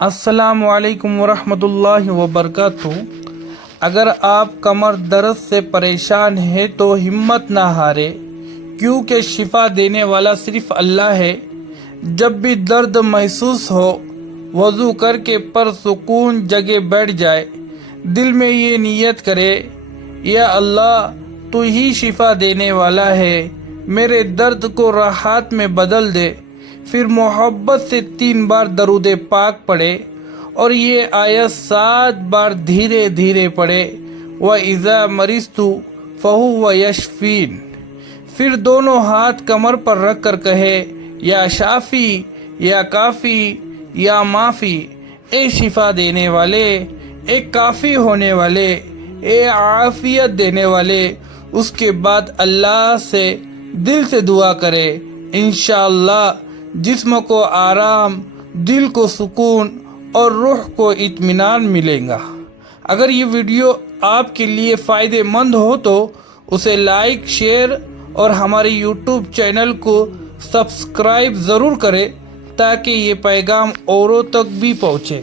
السلام علیکم ورحمۃ اللہ وبرکاتہ۔ اگر آپ کمر درد سے پریشان ہیں تو ہمت نہ ہارے، کیونکہ شفا دینے والا صرف اللہ ہے۔ جب بھی درد محسوس ہو، وضو کر کے پرسکون جگہ بیٹھ جائے، دل میں یہ نیت کرے، یا اللہ تو ہی شفا دینے والا ہے، میرے درد کو راحت میں بدل دے۔ پھر محبت سے 3 بار درود پاک پڑھے اور یہ آیت 7 بار دھیرے دھیرے پڑھے، وَإِذَا مَرِضْتُ فَهُوَ يَشْفِينِ۔ پھر دونوں ہاتھ کمر پر رکھ کر کہے، یا شافی، یا کافی، یا معافی، اے شفا دینے والے، اے کافی ہونے والے، اے عافیت دینے والے۔ اس کے بعد اللہ سے دل سے دعا کرے، انشاءاللہ جسم کو آرام، دل کو سکون اور روح کو اطمینان ملے گا۔ اگر یہ ویڈیو آپ کے لیے فائدہ مند ہو تو اسے لائک، شیئر اور ہمارے یوٹیوب چینل کو سبسکرائب ضرور کریں تاکہ یہ پیغام اوروں تک بھی پہنچے۔